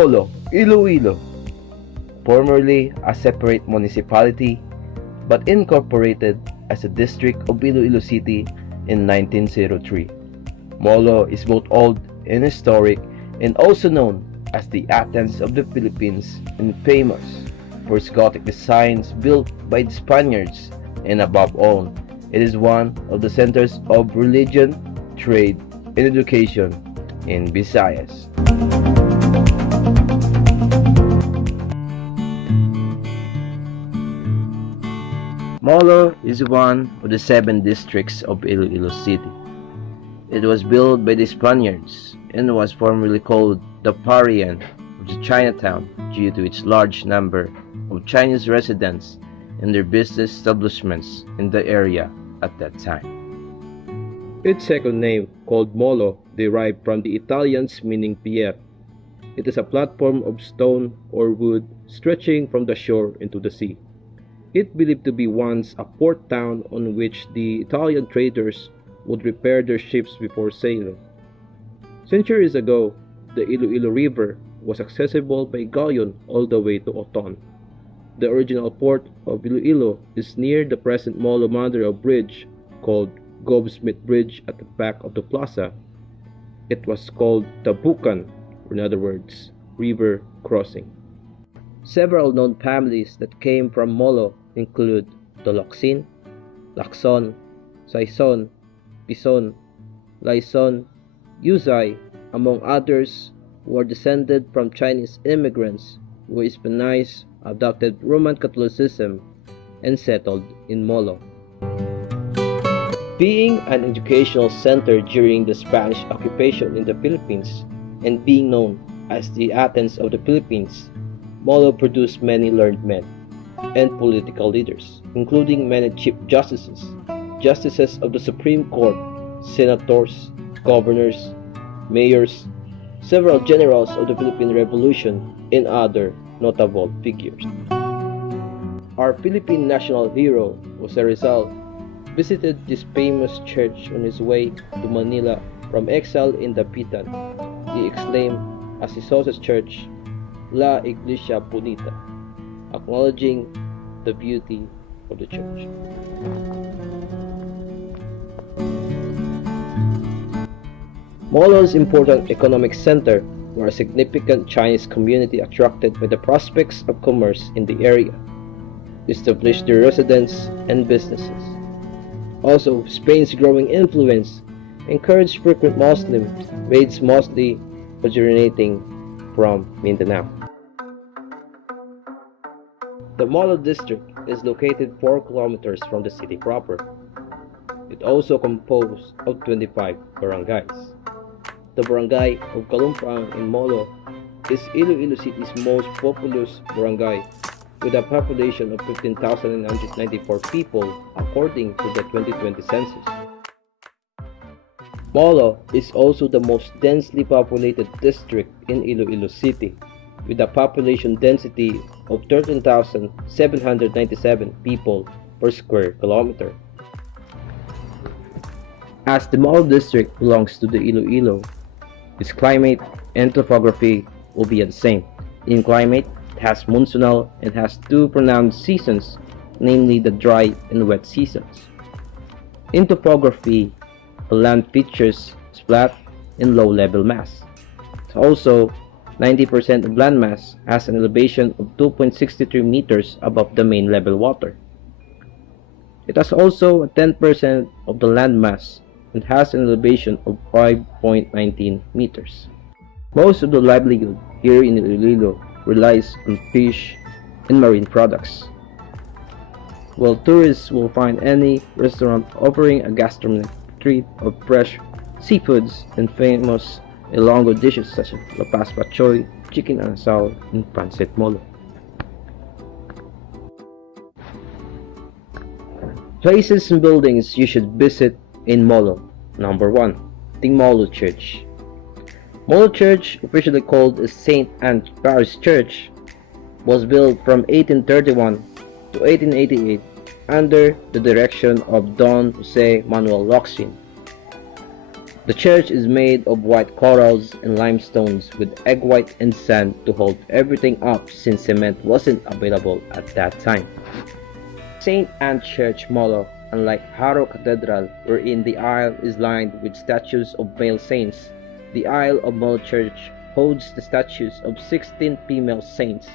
Molo, Iloilo, formerly a separate municipality but incorporated as a district of Iloilo City in 1903. Molo is both old and historic and also known as the Athens of the Philippines and famous for its Gothic designs built by the Spaniards, and above all, it is one of the centers of religion, trade, and education in Visayas. Molo is one of the 7 districts of Iloilo City. It was built by the Spaniards and was formerly called the Parian of the Chinatown due to its large number of Chinese residents and their business establishments in the area at that time. Its second name, called Molo, derived from the Italians meaning pier. It is a platform of stone or wood stretching from the shore into the sea. It believed to be once a port town on which the Italian traders would repair their ships before sailing. Centuries ago, the Iloilo River was accessible by galleon all the way to Oton. The original port of Iloilo is near the present Molo Mandara Bridge, called Gobsmith Bridge at the back of the plaza. It was called Tabukan, or in other words, river crossing. Several known families that came from Molo include the Locsin, Lacson, Saison, Pison, Laison, Yuzay, among others, who are descended from Chinese immigrants who Hispanized, adopted Roman Catholicism, and settled in Molo. Being an educational center during the Spanish occupation in the Philippines and being known as the Athens of the Philippines, Molo produced many learned men and political leaders, including many chief justices, justices of the Supreme Court, senators, governors, mayors, several generals of the Philippine Revolution, and other notable figures. Our Philippine national hero, Jose Rizal, visited this famous church on his way to Manila from exile in Dapitan. He exclaimed as he saw his church, La Iglesia Bonita, acknowledging the beauty of the church. Molo's important economic center were a significant Chinese community attracted by the prospects of commerce in the area, established their residence and businesses. Also, Spain's growing influence encouraged frequent Muslim raids, mostly originating from Mindanao. The Molo district is located 4 kilometers from the city proper. It also composed of 25 barangays. The barangay of Kalumpang in Molo is Iloilo City's most populous barangay with a population of 15,994 people according to the 2020 census. Molo is also the most densely populated district in Iloilo City with a population density of 13,797 people per square kilometer. As the Molo district belongs to the Iloilo, its climate and topography will be the same. In climate, it has monsoonal and has 2 pronounced seasons, namely the dry and wet seasons. In topography, the land features flat and low-level mass. Also, 90% of land mass has an elevation of 2.63 meters above the main level water. It has also 10% of the land mass and has an elevation of 5.19 meters. Most of the livelihood here in Iloilo relies on fish and marine products, while tourists will find any restaurant offering a gastronomic treat of fresh seafoods and famous Ilonggo dishes such as lapas pachoy, chicken asal, and pancit molo. Places and buildings you should visit in Molo. Number 1. The Molo Church. Molo Church, officially called the St. Anne's Parish Church, was built from 1831 to 1888 under the direction of Don Jose Manuel Locsin. The church is made of white corals and limestones with egg white and sand to hold everything up since cement wasn't available at that time. St. Anne Church Molo, unlike Harrow Cathedral wherein the aisle is lined with statues of male saints, the aisle of Molo Church holds the statues of 16 female saints,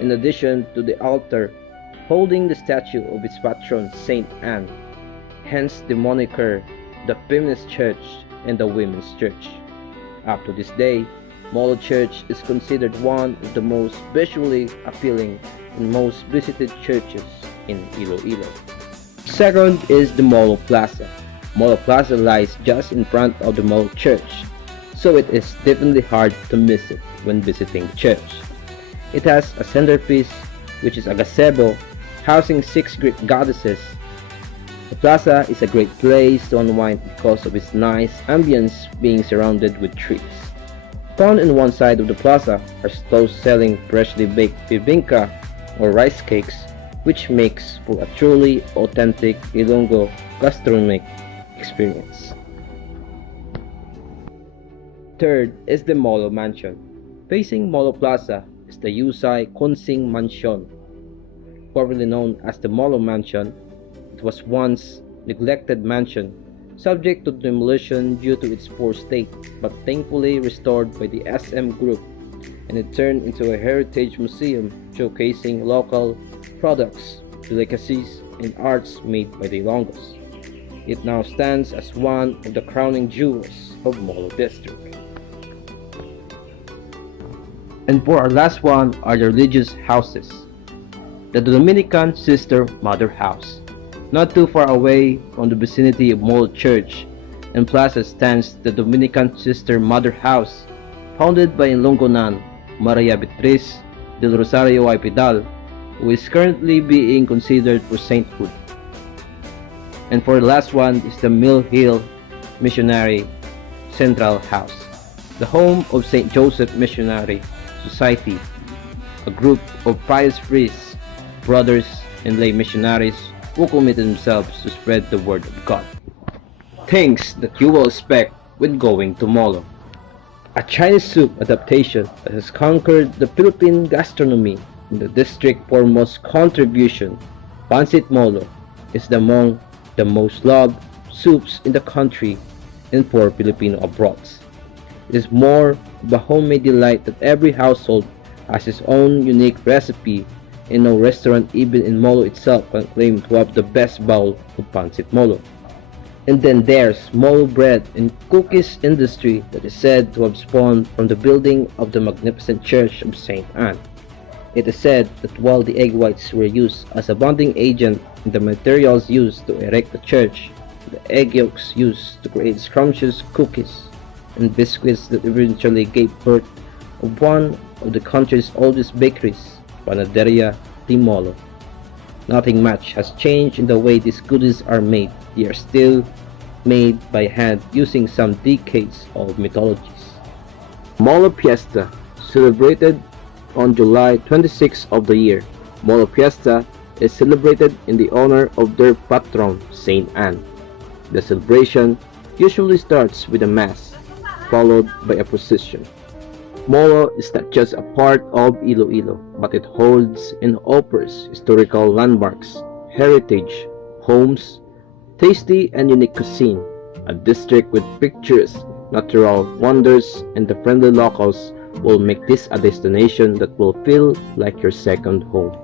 in addition to the altar holding the statue of its patron St. Anne, hence the moniker the Feminist Church and the Women's Church. Up to this day, Molo Church is considered one of the most visually appealing and most visited churches in Iloilo. Second is the Molo Plaza. Molo Plaza lies just in front of the Molo Church, so it is definitely hard to miss it when visiting the church. It has a centerpiece, which is a gazebo, housing 6 Greek goddesses. The plaza is a great place to unwind because of its nice ambience being surrounded with trees. Found on one side of the plaza are stalls selling freshly baked bibingka or rice cakes, which makes for a truly authentic Ilonggo gastronomic experience. Third is the Molo Mansion. Facing Molo Plaza is the Yusai Konsing Mansion. Formerly known as the Molo Mansion, it was once neglected mansion, subject to demolition due to its poor state, but thankfully restored by the SM Group, and it turned into a heritage museum showcasing local products, delicacies, and arts made by the Ilonggos. It now stands as one of the crowning jewels of Molo District. And for our last one are the religious houses. The Dominican Sister Mother House. Not too far away from the vicinity of Molo Church and Plaza stands the Dominican Sister Mother House, founded by Ilonggo nun Maria Beatriz del Rosario y Pidal, who is currently being considered for sainthood. And for the last one is the Mill Hill Missionary Central House, the home of St. Joseph Missionary Society, a group of pious priests, brothers, and lay missionaries who committed themselves to spread the word of God. Things that you will expect when going to Molo. A Chinese soup adaptation that has conquered the Philippine gastronomy in the district's foremost contribution, Pancit Molo, is among the most loved soups in the country and for Filipino abroads. It is more of a homemade delight that every household has its own unique recipe, and no restaurant even in Molo itself can claim to have the best bowl of Pancit Molo. And then there's Molo bread and cookies industry that is said to have spawned from the building of the magnificent church of St. Anne. It is said that while the egg whites were used as a bonding agent in the materials used to erect the church, the egg yolks used to create scrumptious cookies and biscuits that eventually gave birth of one of the country's oldest bakeries, Panaderia di Molo. Nothing much has changed in the way these goodies are made. They are still made by hand using some decades of mythologies. Molo Fiesta, celebrated on July 26th of the year. Molo Fiesta is celebrated in the honor of their patron, St. Anne. The celebration usually starts with a mass, followed by a procession. Molo is not just a part of Iloilo, but it holds and offers historical landmarks, heritage, homes, tasty and unique cuisine, a district with picturesque natural wonders, and the friendly locals will make this a destination that will feel like your second home.